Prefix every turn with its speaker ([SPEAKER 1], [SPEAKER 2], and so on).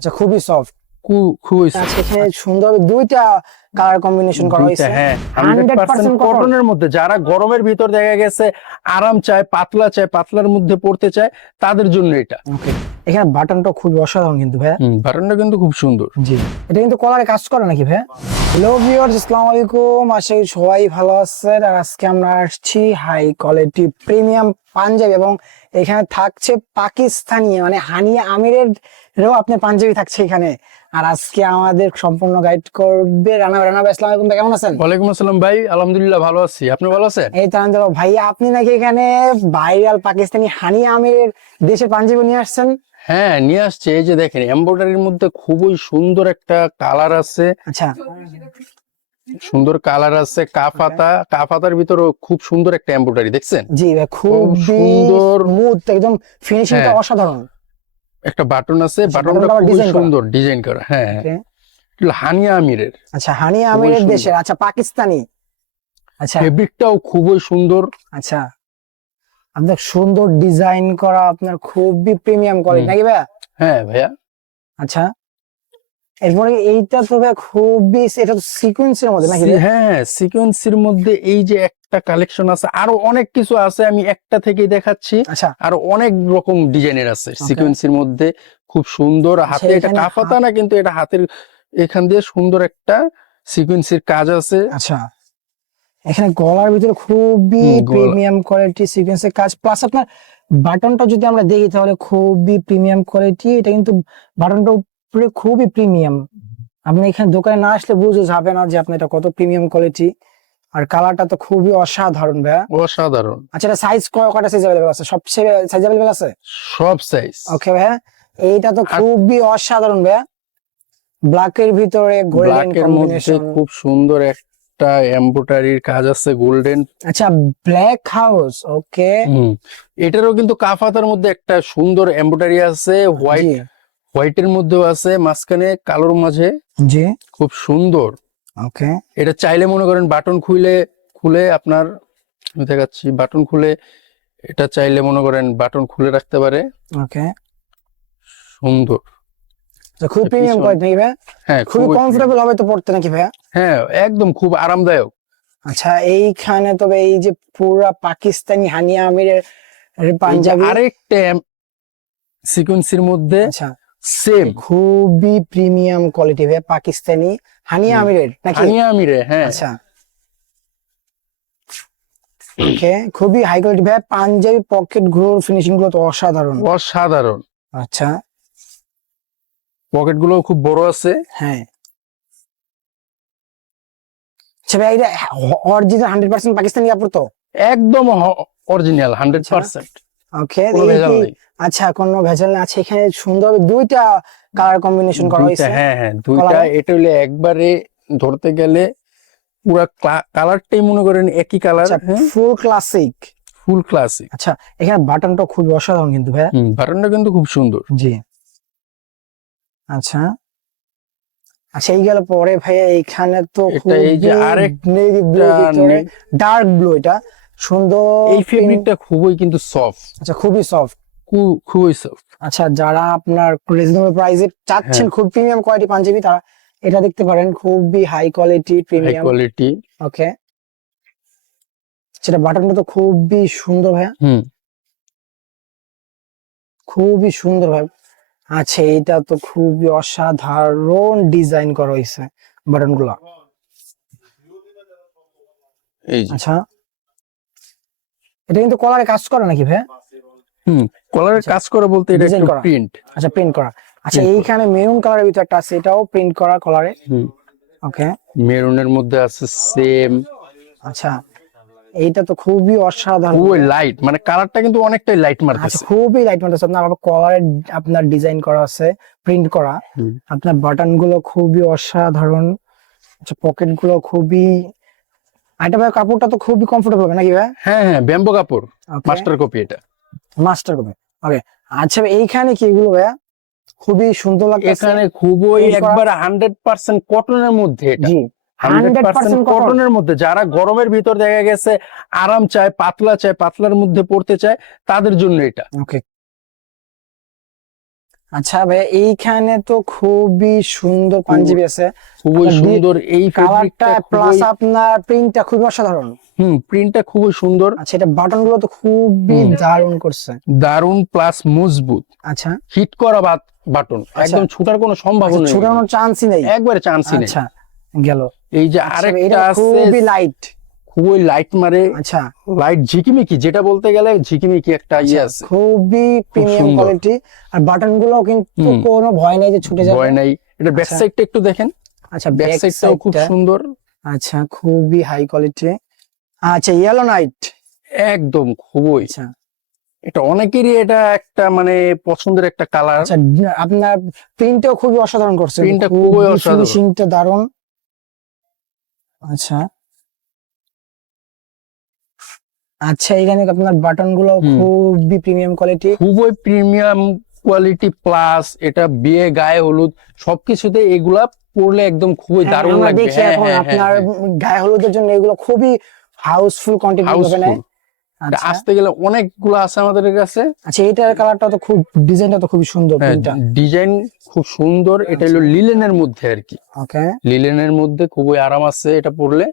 [SPEAKER 1] আচ্ছা খুবই সফট
[SPEAKER 2] খুবই
[SPEAKER 1] আচ্ছা সুন্দর দুইটা কালার কম্বিনেশন করা হয়েছে।
[SPEAKER 2] হ্যাঁ
[SPEAKER 1] 100%
[SPEAKER 2] কটনের মধ্যে যারা গরমের ভিতর দেখা গেছে আরাম চায় পাতলা চায় পাতলার মধ্যে পড়তে চায় তাদের জন্য এটা।
[SPEAKER 1] ওকে এখানে বাটনটা খুবই অসাধারণ কিন্তু ভাই
[SPEAKER 2] বাটনটা কিন্তু খুব সুন্দর।
[SPEAKER 1] জি। এটা কিন্তু কলারে কাজ করে নাকি ভাই হ্যালো ভিউয়ার্স আসসালামু আলাইকুম। আশা করি সবাই ভালো আছেন। আর আজকে আমরা আসছি হাই কোয়ালিটি প্রিমিয়াম পাঞ্জাবি এবং এখানে থাকছে পাকিস্তানি মানে হানিয়া আমিরের আপনার পাঞ্জাবি থাকছে এখানে। আর আজকে আমাদের সম্পূর্ণ গাইড করবে রানা রানা ভাই আসসালামু আলাইকুম কেমন আছেন?
[SPEAKER 2] ওয়ালাইকুম আসসালাম ভাই আলহামদুলিল্লাহ ভালো আছি। আপনি ভালো আছেন?
[SPEAKER 1] এই তানজাল ভাই আপনি নাকি এখানে ভাইরাল পাকিস্তানি আমিরের দেশের পাঞ্জাবি নিয়ে আসছেন?
[SPEAKER 2] হ্যাঁ নিয়ে আসছে। এই যে দেখেন এমব্রয়ডারির মধ্যে খুবই সুন্দর একটা কালার আছে।
[SPEAKER 1] আচ্ছা।
[SPEAKER 2] সুন্দর কালার আছে কাফাতা। কাফাতার ভিতরে খুব সুন্দর একটা এমব্রয়ডারি দেখছেন?
[SPEAKER 1] জি খুব
[SPEAKER 2] সুন্দর।
[SPEAKER 1] একদম ফিনিশিংটা
[SPEAKER 2] হ্যাঁ।
[SPEAKER 1] অসাধারণ।
[SPEAKER 2] একটা বাটন আছে
[SPEAKER 1] আচ্ছা,
[SPEAKER 2] বাটনটা
[SPEAKER 1] করা।
[SPEAKER 2] সুন্দর ডিজাইন করা। হ্যাঁ. এটা হানিয়া আমিরের।
[SPEAKER 1] আচ্ছা হানি আমিরের দেশের আচ্ছা পাকিস্তানি। আচ্ছা।
[SPEAKER 2] ফেব্রিকটাও খুবই সুন্দর।
[SPEAKER 1] আচ্ছা। আপনার সুন্দর ডিজাইন করা আপনার খুবই প্রিমিয়াম কোয়ালিটি নাকি ভাইয়া?
[SPEAKER 2] হ্যাঁ ভাইয়া।
[SPEAKER 1] আচ্ছা। এরপরে এইটা তো ভাই খুবই এটা তো সিকোয়েন্সের মধ্যে নাকি?
[SPEAKER 2] হ্যাঁ সিকোয়েন্সের মধ্যে এই যে একটা কালেকশন আছে আরও অনেক কিছু আছে আমি একটা থেকেই দেখাচ্ছি।
[SPEAKER 1] আচ্ছা।
[SPEAKER 2] আরও অনেক রকম ডিজাইনের আছে সিকোয়েন্সের মধ্যে। খুব সুন্দর হাতে এটা কাফাতা না কিন্তু এটা হাতের এখান দিয়ে সুন্দর একটা সিকোয়েন্সের কাজ আছে।
[SPEAKER 1] আচ্ছা। এখানে গলার ভিতরে খুবই প্রিমিয়াম কোয়ালিটি সিকোয়েন্সের কাজ। প্লাস আপনার বাটনটা যদি আমরা দেখি তাহলে খুবই প্রিমিয়াম কোয়ালিটি এটা কিন্তু বাটনটা উপরে খুবই প্রিমিয়াম আপনি এখানে দোকানে না আসলে বুঝে যাবে না যে আপনি এটা কত প্রিমিয়াম কোয়ালিটি আর কালারটা তো খুবই অসাধারণ ভাইয়া।
[SPEAKER 2] অসাধারণ।
[SPEAKER 1] আচ্ছা এটা সাইজ কয়টা সাইজ অ্যাভেলেবল আছে? সব সাইজ অ্যাভেলেবল আছে?
[SPEAKER 2] সব সাইজ
[SPEAKER 1] ওকে ভাইয়া। এইটা তো খুবই অসাধারণ ভাইয়া। ব্ল্যাক এর ভিতরে গোল্ডেন
[SPEAKER 2] ব্ল্যাকের মধ্যে
[SPEAKER 1] কম্বিনেশন
[SPEAKER 2] খুব সুন্দর একটা এমব্রয়ডারির কাজ আছে গোল্ডেন
[SPEAKER 1] আচ্ছা ব্ল্যাক হাউস ওকে
[SPEAKER 2] এটারও কিন্তু কাফাতার মধ্যে একটা সুন্দর এমব্রয়ডারি আছে হোয়াইট হোয়াইটের মধ্যেও আছে মাঝখানে কালোর মাঝে।
[SPEAKER 1] জি।
[SPEAKER 2] খুব সুন্দর।
[SPEAKER 1] ওকে।
[SPEAKER 2] এটা চাইলে মনে করেন বাটন খুলে খুলে আপনার আমি দেখাচ্ছি বাটন খুলে এটা চাইলে মনে করেন বাটন খুলে রাখতে পারে।
[SPEAKER 1] ওকে।
[SPEAKER 2] সুন্দর।
[SPEAKER 1] খুব প্রিমিয়াম কোয়ালিটি নাকি ভাইয়া?
[SPEAKER 2] হ্যাঁ
[SPEAKER 1] খুবই
[SPEAKER 2] খুবই
[SPEAKER 1] কমফোর্টেবল হবে তো পড়তে নাকি ভাইয়া?
[SPEAKER 2] হ্যাঁ একদম খুব আরামদায়ক।
[SPEAKER 1] আচ্ছা এইখানে তবে এই যে পুরা পাকিস্তানি হানিয়া আমিরের পাঞ্জাবি
[SPEAKER 2] আরেকটা সিকোয়েন্সের মধ্যে
[SPEAKER 1] আচ্ছা।
[SPEAKER 2] সেম
[SPEAKER 1] খুবই প্রিমিয়াম কোয়ালিটি ভাইয়া পাকিস্তানি হানিয়া। আমিরের নাকি?
[SPEAKER 2] হানিয়া আমিরে হ্যাঁ।
[SPEAKER 1] আচ্ছা। ওকে খুবই হাই কোয়ালিটি ভাইয়া পাঞ্জাবি পকেটগুলোর ফিনিশিংগুলো তো অসাধারণ।
[SPEAKER 2] অসাধারণ।
[SPEAKER 1] আচ্ছা।
[SPEAKER 2] পকেটগুলো খুব বড় আছে।
[SPEAKER 1] হ্যাঁ। আচ্ছা ভাই এটা অরিজিনাল হান্ড্রেড পার্সেন্ট পাকিস্তানি কাপড় তো?
[SPEAKER 2] একদম অরিজিনাল হান্ড্রেড পার্সেন্ট।
[SPEAKER 1] ওকে
[SPEAKER 2] কোনো ভেজাল নেই।
[SPEAKER 1] আচ্ছা কোনো ভেজাল নেই এখানে সুন্দর দুইটা কালার কম্বিনেশন করা
[SPEAKER 2] দুইটা,
[SPEAKER 1] হয়েছে।
[SPEAKER 2] হ্যাঁ হ্যাঁ দুইটা এটা হলে একবারে ধরতে গেলে পুরা কালারটাই মনে করেন একই colour
[SPEAKER 1] full classic
[SPEAKER 2] full classic
[SPEAKER 1] আচ্ছা এখানে বাটনটা খুব অসাধারণ কিন্তু ভাইয়া।
[SPEAKER 2] বাটনটা কিন্তু খুব সুন্দর।
[SPEAKER 1] জি। আচ্ছা। আচ্ছা এই গেল পরে ভাইয়া এইখানে তো
[SPEAKER 2] এই যে
[SPEAKER 1] ভিতরে ডার্ক ব্লু এটা। সুন্দর
[SPEAKER 2] এই ফেব্রিকটা খুবই কিন্তু সফট
[SPEAKER 1] আচ্ছা খুবই সফট
[SPEAKER 2] খুবই সফট
[SPEAKER 1] আচ্ছা যারা আপনার রিজনেবল প্রাইসে চাচ্ছেন
[SPEAKER 2] হ্যাঁ।
[SPEAKER 1] খুব প্রিমিয়াম কোয়ালিটি পাঞ্জাবি তারা এটা দেখতে পারেন খুবই high quality premium
[SPEAKER 2] quality
[SPEAKER 1] okay সেটা বাটনটা তো খুবই সুন্দর ভাইয়া।
[SPEAKER 2] হুম।
[SPEAKER 1] খুবই সুন্দর ভাই আচ্ছা এটা তো খুবই অসাধারণ ডিজাইন করা হয়েছে
[SPEAKER 2] বাটনগুলা
[SPEAKER 1] আচ্ছা। এটা কিন্তু কলারে কাজ করে নাকি ভাই
[SPEAKER 2] হুম কলারের কাজ করে বলতে এটা একটু। প্রিন্ট
[SPEAKER 1] আচ্ছা প্রিন্ট করা। আচ্ছা এইখানে মেরুন কালারের ভিতরে একটা আছে এটাও প্রিন্ট করা কলারে
[SPEAKER 2] হুম।
[SPEAKER 1] ওকে
[SPEAKER 2] মেরুনের মধ্যে আছে সেম
[SPEAKER 1] আচ্ছা। এইটা তো খুবই অসাধারণ।
[SPEAKER 2] খুবই লাইট মানে কালারটা কিন্তু অনেকটাই লাইট
[SPEAKER 1] আচ্ছা
[SPEAKER 2] মারতেছে
[SPEAKER 1] খুবই লাইট মাত্রাছে আপনার আবার কলারে আপনার ডিজাইন করা আছে প্রিন্ট করা। আপনার বাটনগুলো খুবই অসাধারণ। আচ্ছা পকেটগুলো খুবই এটা ভাই কাপড়টা তো খুবই কমফোর্টেবল হবে নাকি ভাই?
[SPEAKER 2] হ্যাঁ হ্যাঁ ব্যাম্বো কাপড়। মাস্টার কপি এটা।
[SPEAKER 1] মাস্টার কপি ওকে আচ্ছা এইখানে কি এগুলো ভাইয়া? খুবই সুন্দর লাগছে
[SPEAKER 2] এখানে খুবই। একবারে হান্ড্রেড পার্সেন্ট কটনের মধ্যে এটা।
[SPEAKER 1] জি
[SPEAKER 2] হান্ড্রেড
[SPEAKER 1] 100%
[SPEAKER 2] কটনের মধ্যে যারা গরমের ভিতর দেখা গেছে আরাম চায় পাতলা চায় পাতলার মধ্যে পড়তে চায় তাদের জন্য এটা।
[SPEAKER 1] ওকে আচ্ছা ভাই এইখানে তো খুবই সুন্দর পাঞ্জাবি আছে।
[SPEAKER 2] খুবই সুন্দর। এই
[SPEAKER 1] কালারটা প্লাস আপনার প্রিন্টটা খুবই অসাধারণ।
[SPEAKER 2] হুম প্রিন্টটা খুবই সুন্দর।
[SPEAKER 1] আচ্ছা এটা বাটনগুলো তো খুবই দারুণ করছে।
[SPEAKER 2] দারুণ প্লাস মজবুত।
[SPEAKER 1] আচ্ছা।
[SPEAKER 2] হিট করা বাটন একদম ছুটার কোনো সম্ভাবনা নেই।
[SPEAKER 1] ছুটানোর চান্সই নেই।
[SPEAKER 2] একবারে চান্সই নেই।
[SPEAKER 1] আচ্ছা। গেল।
[SPEAKER 2] এই যে
[SPEAKER 1] আচ্ছা,
[SPEAKER 2] আরেকটা আছে
[SPEAKER 1] খুবই লাইট
[SPEAKER 2] খুবই লাইট মারে।
[SPEAKER 1] আচ্ছা।
[SPEAKER 2] লাইট ঝিকিমিকি যেটা বলতে গেলে ঝিকিমিকি একটা ইয়ে আছে।
[SPEAKER 1] খুবই প্রিমিয়াম কোয়ালিটি আর বাটনগুলো কিন্তু কোনো ভয় নেই যে ছুটে যাবে।
[SPEAKER 2] ভয় নাই। এটা ব্যাক
[SPEAKER 1] আচ্ছা।
[SPEAKER 2] সাইডটা একটু দেখেন।
[SPEAKER 1] আচ্ছা
[SPEAKER 2] ব্যাক
[SPEAKER 1] ব্যাক
[SPEAKER 2] সাইডটাও খুব সুন্দর।
[SPEAKER 1] আচ্ছা খুবই হাই কোয়ালিটি আচ্ছা ইয়েলো নাইট
[SPEAKER 2] একদম খুবই।
[SPEAKER 1] আচ্ছা।
[SPEAKER 2] এটা অনেকেরই এটা একটা মানে পছন্দের একটা কালার
[SPEAKER 1] আচ্ছা আপনার প্রিন্টটাও খুবই অসাধারণ করছে
[SPEAKER 2] প্রিন্টটা খুবই অসাধারণ।
[SPEAKER 1] ফিনিশিংটা দারুণ। আচ্ছা। আচ্ছা এখানে আপনার
[SPEAKER 2] বাটনগুলো
[SPEAKER 1] খুবই প্রিমিয়াম কোয়ালিটি
[SPEAKER 2] খুবই প্রিমিয়াম কোয়ালিটি প্লাস এটা বিয়ে গায়ে হলুদ সবকিছুতে এগুলা পরলে একদম খুবই দারুণ লাগবে।
[SPEAKER 1] দেখি
[SPEAKER 2] হ্যাঁ,
[SPEAKER 1] এখন
[SPEAKER 2] হ্যাঁ,
[SPEAKER 1] আপনার
[SPEAKER 2] হ্যাঁ,
[SPEAKER 1] গায়ে হলুদের জন্য এগুলো খুবই হাউসফুল কোয়ান্টিটি হবে না?
[SPEAKER 2] আসতে গেলে অনেকগুলো আছে আমাদের কাছে।
[SPEAKER 1] আচ্ছা এটার কালারটা তো খুব ডিজাইনটা তো খুবই সুন্দর
[SPEAKER 2] ডিজাইন খুব সুন্দর। এটা হলো লিলেনের মধ্যে আর কি।
[SPEAKER 1] ওকে।
[SPEAKER 2] লিলেনের মধ্যে খুবই আরাম আছে এটা পরলে।